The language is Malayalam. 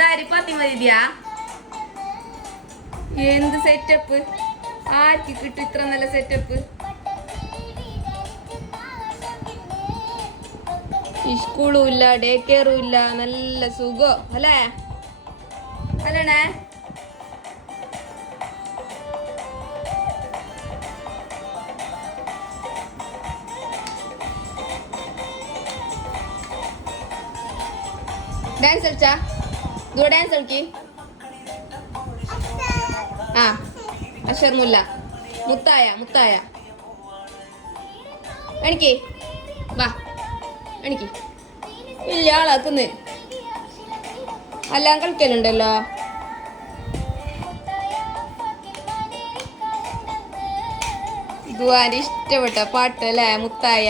അതാരി പത്തി മതിയാ എന്ത് സെറ്റപ്പ് ആർക്ക് കിട്ടും ഇത്ര നല്ല സെറ്റപ്പ് സ്കൂളും ഇല്ല ഡേ കെയറും ഇല്ല നല്ല സുഖം അല്ലേ അല്ലണേ ഡാൻസ് കളിച്ചാ ദൂരെ ഡാൻസ് കളിക്ക് ആ അഷർ മുല്ല മുത്തായ മുത്തായ എണിക്ക് വാ എണിക്ക് ഇല്ല ആളാക്കുന്ന് എല്ലാം കളിക്കലുണ്ടല്ലോ ദുവാന്റെ ഇഷ്ടപ്പെട്ട പാട്ട് അല്ലേ മുത്തായ